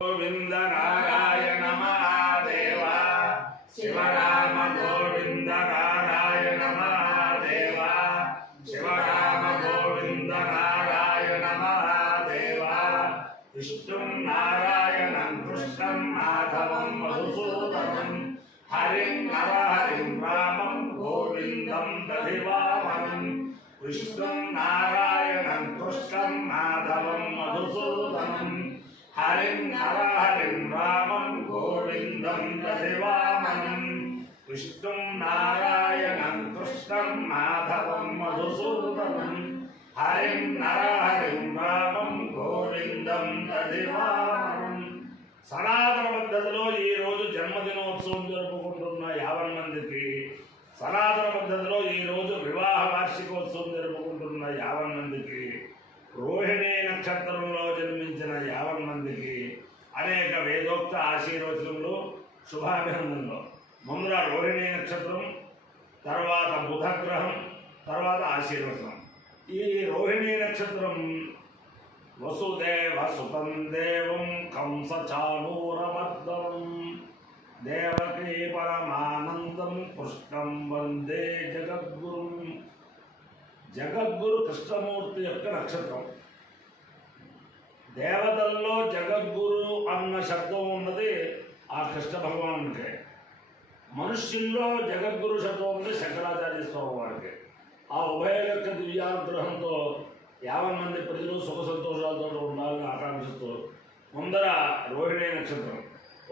गोविंद नारायण महादेव शिवराम गोविंद नारायण महादेव शिवराम गोविंद नारायण महादेव विष्णु नारायणं कृष्णं माधवं मधुसूदनं हरिं नरहरिं रामं गोविंदं दधिवामनं विष्णु नारायणं कृष्णं माधवं मधुसूदनं हरिं नरहरिं रामं गोविंदं दधिवामनं विष्णु नारायणं कृष्णं माधवं मधुसूदनं हरिं नरहरिं रामं गोविंदं दधिवामनं సనాతన పద్ధతిలో ఈ రోజు జన్మదినోత్సవం జరుపుకుంటున్న 50 మందికి సనాతన పద్ధతిలో ఈ రోజు వివాహ వార్షికోత్సవం జరుపుకుంటున్న 50 మందికి రోహిణీ నక్షత్రంలో జన్మించిన 50 మందికి అనేక వేదోక్త ఆశీర్వచనలు శుభాభినందనలు. ముందర రోహిణీ నక్షత్రం, తర్వాత బుధగ్రహం, తర్వాత ఆశీర్వచనం. ఈ రోహిణీ నక్షత్రం వసుదేవ సుతం దేవం కంసచాణూరమర్దనం దేవకీ పరమానందం కృష్ణం వందే జగద్గురుం. జగద్గురు కృష్ణమూర్తి యొక్క నక్షత్రం. దేవతల్లో జగద్గురు అన్న శబ్దం ఉన్నది ఆ కృష్ణ భగవానుడికే. మనుష్యుల్లో జగద్గురు శబ్దం ఉంది శంకరాచార్య స్వామి వారికి. ఆ ఉభయ యొక్క దివ్యానుగ్రహంతో 50 మంది ప్రజలు సుఖ సంతోషాలతో ఉండాలని ఆకాంక్షిస్తూ ముందర రోహిణీ నక్షత్రం.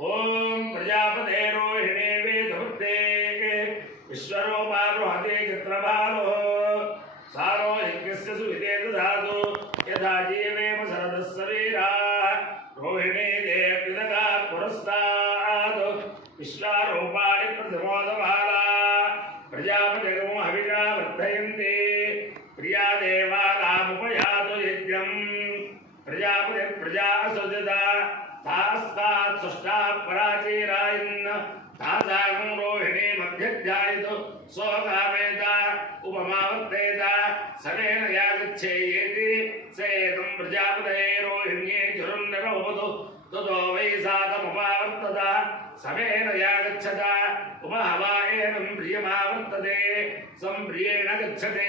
ఓం ప్రజాపతే రోహిణే వేదవృత్తే విశ్వరూపా బృహతే చిత్రబాలో సారో యజ్ఞస్య సువితే దదాతు యథా జీవేమ శరదస్య వీరాః రోహిణీ దేవిదగా పురస్తాద్ విశ్వరూపాణి ప్రతిమోదమాలా ప్రజాపతిగం హవిషా వర్ధయంతి ప్రియా దేవానాముపయాతు యజ్ఞం ప్రజాపతి ప్రజా సుజద తాస్తాత్ సుష్టా పరాచీరాయన్ తాసాగం రోహిణీ మధ్యధ్యాయతు సోకామేత ఉపమావర్తేత సవేన యాగచ్ఛేయేతి సేతం ప్రజాపతయే రోహిణ్యే జురున్నరవతు తతో వై సాతముపావర్తత సవేన యాగచ్చత ఉపహవాయేనం ప్రియమావర్తతే సంప్రియేణ గచ్చతే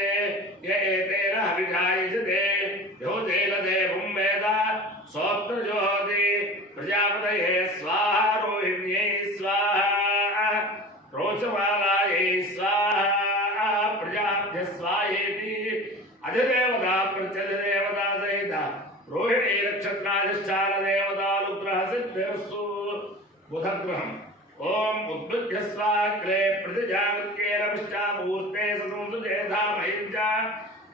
య ఏతేన హవిషాయజతే యోతేన దేవం వేద సోత్రజోహతి ప్రజాపతయే స్వాహా రోహిణ్యై స్వాహా రోచమాలాయై స్వాహా ప్రజాభ్య స్వాహేతి. అధిదేవతా ప్రత్యధిదేవతా సహిత రోహిణీ నక్షత్రాధిష్టాన దేవతానుగ్రహ సిద్ధిరస్తు. బుధగ్రహం. ఓం ఉద్బుద్ధ్య స్వాగ్రే ప్రతిజాగృత్యేన విష్టామూర్తే సతంసుజేధామయం చ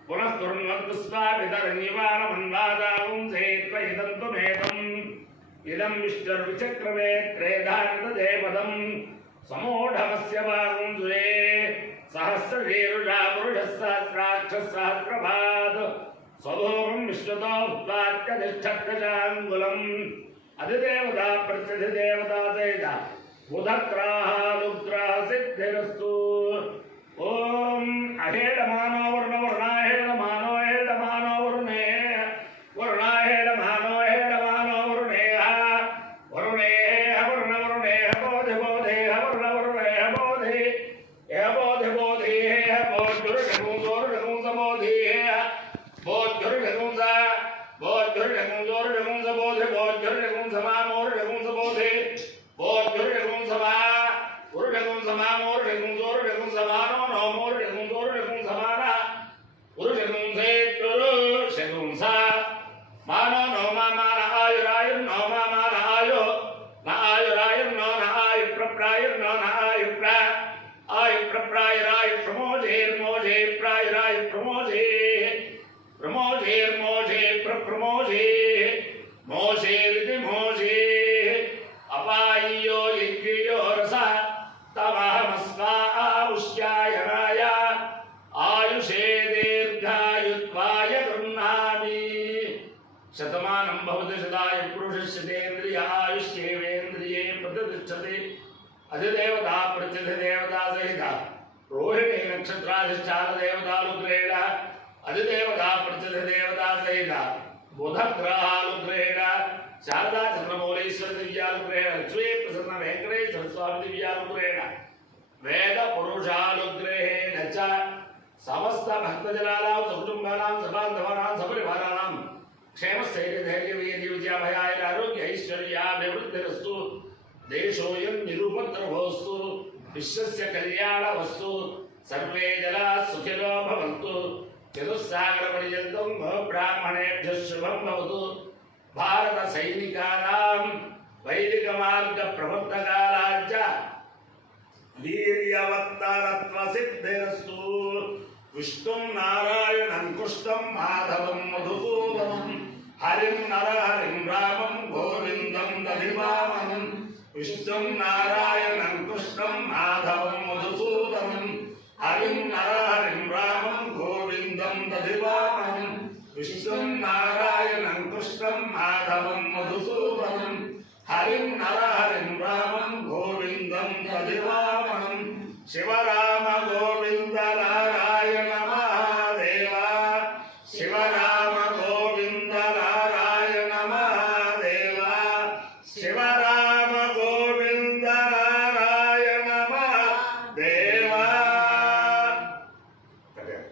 పునఃకుర్వन्तు స్వాపితరనివారమన్వాదావం సేత్వయిదం త్వమేతం ఇదం విష్ణుర్విచక్రమే త్రేధానదేవదం సమూఢమస్య భాగం సురే సహస్రశీరుషా పురుషः సహస్రాక్షः సహస్రపాద్ స్వభూమం విశ్వతో ఉత్పాద్యతిష్ఠత్కశాంగులం. అధిదేవతా ప్రత్యధిదేవతా సహిత బుధగ్రహానుగ్రహ సిద్ధిరస్తు. ఓం అహేడమానో వర్ణవర్ణాహేడమానో హేడమానో వరుణే వరుణాహేడమానో హేడమానో వరుణేహ వరుణేహ వరుణవరుణేహ బోధి బోధేహ వరుణవరుణేహ బోధి ఏహ బోధి బోధేహ బోధుర్గంసోరుగంస బోధేహ బోధుర్గంస బోధుర్గంసోరుగంస బోధి బోధుర్గంస మామోరుగంస బోధి బోధుర్గంస మా ఉరుగంస మామోరుగంసోరుగంస మానో నోమోరుగంసోరుగంస మాన ఉరుగంసేతురు శగుంస మానో నోమా మాన ఆయురాయుర్ నోమా మాన ఆయు నా ఆయురాయుర్ నో నా ఆయు ప్రప్రాయుర్ నో నా ఆయు ప్ర ఆయు ప్రప్రాయురాయు ప్రమోజేర్మోజే ప్రాయురాయు ప్రమోజే ప్రమోజేర్మోజే ప్రప్రమోజే మోజేరితి మోజే అపాయ్యో యజ్ఞయో రస తమహమస్వావుష్యాయనాయ ఆయుషే దీర్ఘాయుత్వాయ గృహ్ణామి. శతమానం భవతి శతాయ పురుషస్యేంద్రియ ఆయుష్యేవేంద్రియే ప్రతిష్టతి. అధిదేవతా ప్రత్యధిదేవతా సహిత రోహిణీ నక్షత్రాధిష్టాన దేవతానుగ్రహేణ అధిదేవతా ప్రత్యధిదేవతా సహిత బుధగ్రహానుగ్రహేణ శారదా చంద్రమౌళీశ్వర దివ్యానుగ్రహేణ లక్ష్మీ ప్రసన్న వెంకటేశ్వర స్వామి దివ్యానుగ్రహేణ వేద పురుషానుగ్రహేణ చ సమస్త భక్తజనానాం సకుటుంబానాం సబాంధవానాం సపరివారాణం క్షేమ స్థైర్య ధైర్య వీర్య విజయాభయాయ ఆరోగ్య ఐశ్వర్యాభివృద్ధిరస్తు దేశోయం నిరుపద్రవోస్తు విశ్వస్య కళ్యాణవస్తు సర్వే జనా సుఖినో భవంతు చతుస్సాగర పర్యంతం బ్రాహ్మణేభ్యః శుభం భవతు భారత సైనికానాం వైదిక మార్గ ప్రవర్తకానాం చ వీర్యవత్తరత్వ సిద్ధిరస్తు విష్ణుం నారాయణం కృష్ణం మాధవం మధుసూదనం హరిం నరహరిం రామం గోవిందం దధివామనం విష్ణుం నారాయణం కృష్ణం మాధవం మధుసూదనం హరిం నరహరిం రామం గోవిందం దధివామనం విష్ణుం నారాయణం కృష్ణం మాధవం మధుసూదనం హరిం నరహరిం రామం గోవిందం దధివామనం శివరా